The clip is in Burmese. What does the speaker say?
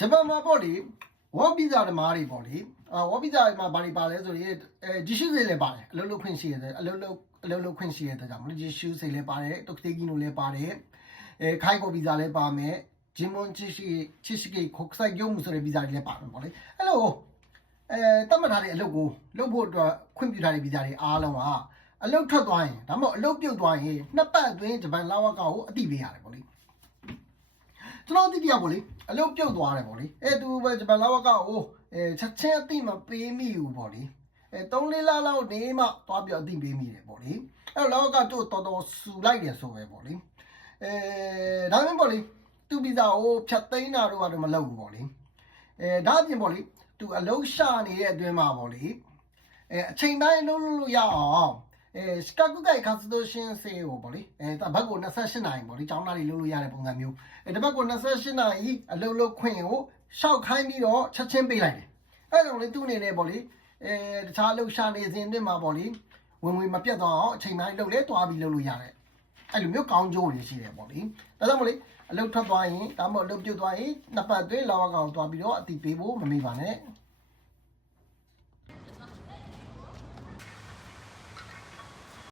ဂျပန်မှာပေါ့လေဝေါ်ဗီဇာဓမားတွေပေါ့လေဝေါ်ဗီဇာမှာဘာတွေပါလဲဆိုရင်ဂျီရှုစိတ်လည်းပါတယ်အလုပ်လုပ်ခွင့်ရှိရတယ်အလုပ်လုပ်ခွင့်ရှိရတဲ့ကြောင့်မလို့ဂျီရှုစိတ်လည်းပါတယ်တိုကတေကီနိုလည်းပါတယ်ခိုင်ကိုဗီဇာလည်းပါမယ်ဂျင်မွန်ချစ်ရှိကေခုတ်ဆိုင်ရုံးမှုဆိုတဲ့ဗီဇာတွေလည်းပါမယ်ပေါ့လေအဲ့လိုတတ်မှတ်ထားတဲ့အလုပ်ကိုလုပ်ဖို့အတွက်ခွင့်ပြုထားတဲ့ဗီဇာတွေအားလုံးကအလုပ်ထွက်သွားရင်ဒါမှမဟုတ်အလုပ်ပြုတ်သွားရင်နှစ်ပတ်အတွင်းဂျပန်လာဝကကိုအတိပေးရတယ်ပေါ့လေကျွန်တော်အတိပြပေါ့လေအလုပ်ပြုတ်သွားတယ်ပေါ့လေသူပဲဂျပန်လာဝကကိုချက်ချင်းအတိမပေးမိဘူးပေါ့လေ3-4လလောက်နေမှသွားပြီးအတိပေးမိတယ်ပေါ့လေအဲ့တော့လာဝကတို့တော်တော်စူလိုက်တယ်ဆိုပဲပေါ့လေဒါမှမဟုတ်ပေါ့လေသူဗီဇာကိုဖြတ်သိမ်းတာတော့မလုပ်ဘူးပေါ့လေဒါအပြင်ပေါ့လေသူအလုပ်ရှာနေတဲ့အတွင်းမှာပေါ့လေအချိန်တိုင်းလုပ်လို့ရအောင်စကာကုကိုင်ခါစဒိုရှင်းစေကိုပေါ့လေဘက်ကို28နာရီပေါ့လေကျောင်းသားတွေလုပ်လို့ရတဲ့ပုံစံမျိုးဒီဘက်ကို28နာရီအလုပ်လုပ်ခွင့်ကိုရှောက်ခိုင်းပြီးတော့ချက်ချင်းပေးလိုက်တယ်အဲ့ဒါကြောင့်လေသူ့အနေနဲ့ပေါ့လေတခြားအလုပ်ရှာနေစဉ်အတွင်းမှာပေါ့လေဝင်မပြတ်တော့အောင်အချိန်တိုင်းလုပ်လဲတွားပြီးလုပ်လို့ရတယ်အဲ့လိုမျိုးကောင်းကျိုးတွေရှိတယ်ပေါ့လေဒါကြောင့်မို့လေအလုပ်ထွက်သွားရင်ဒါမှမဟုတ်အလုပ်ပြုတ်သွားရင်နှစ်ပတ်အတွင်းလာဝကောင်တွားပြီးတော့အတိပေးဖို့မမေ့ပါနဲ့